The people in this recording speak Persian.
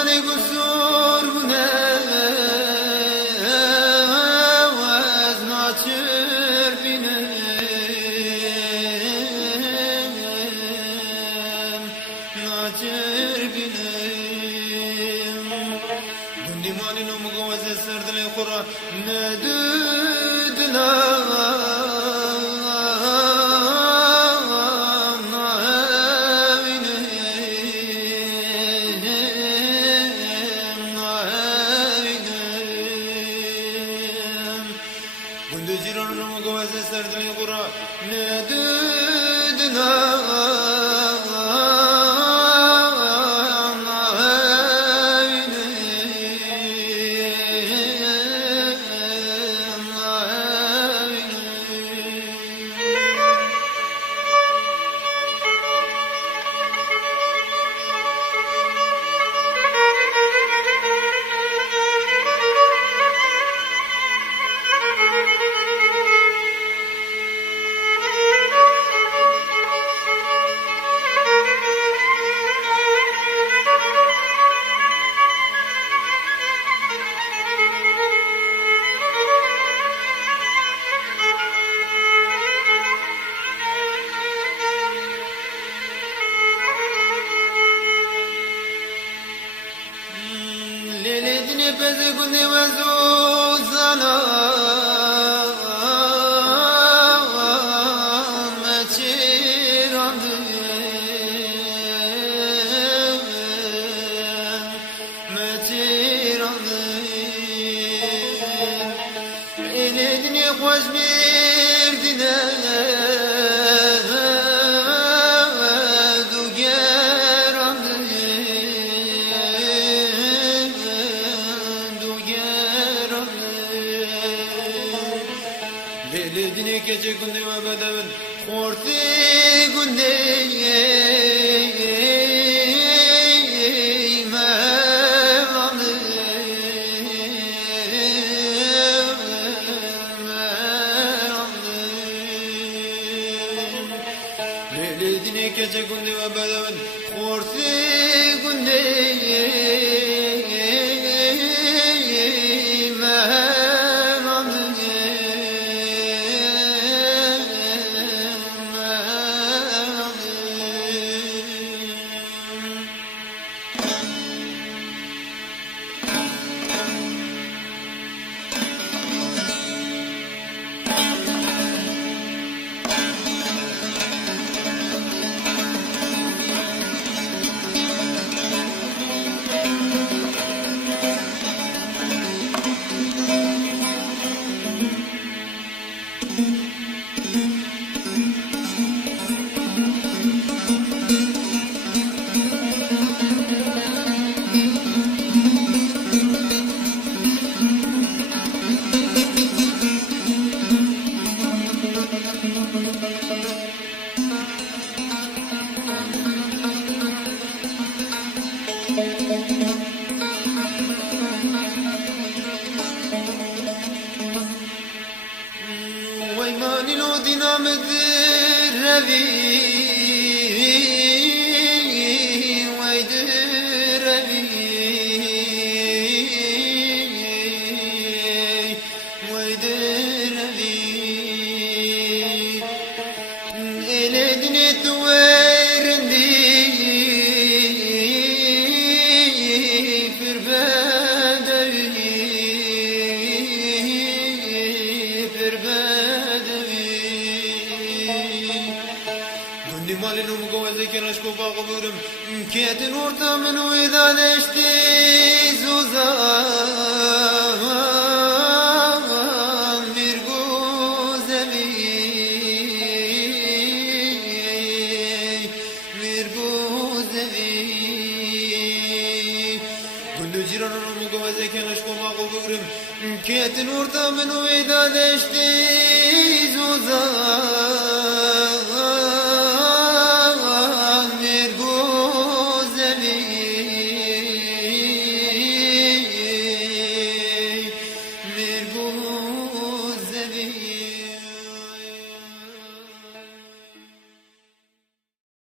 mani gusur bune az naçır bine naçır bine gundi mani no mugawaz sardle khura nedudla Peze gundi wazu zana meçirandı meçirandı eledini hoş birdine Dini gece gündü ve bedevin Korti gündü Mevlanı Leyli dini gece gündü ve bedevin Korti gündü ويماني لو دينام الدربي ويدربي ويدربي إلى دنيا تويرندي في مالي نوم قوزي كرشكو باقو بورم كيت نورتا من وإذا دشتي زوزان بيرقو زمي بيرقو زمي كل جيران نوم قوزي كرشكو باقو بورم كيت نورتا من وإذا دشتي زوزان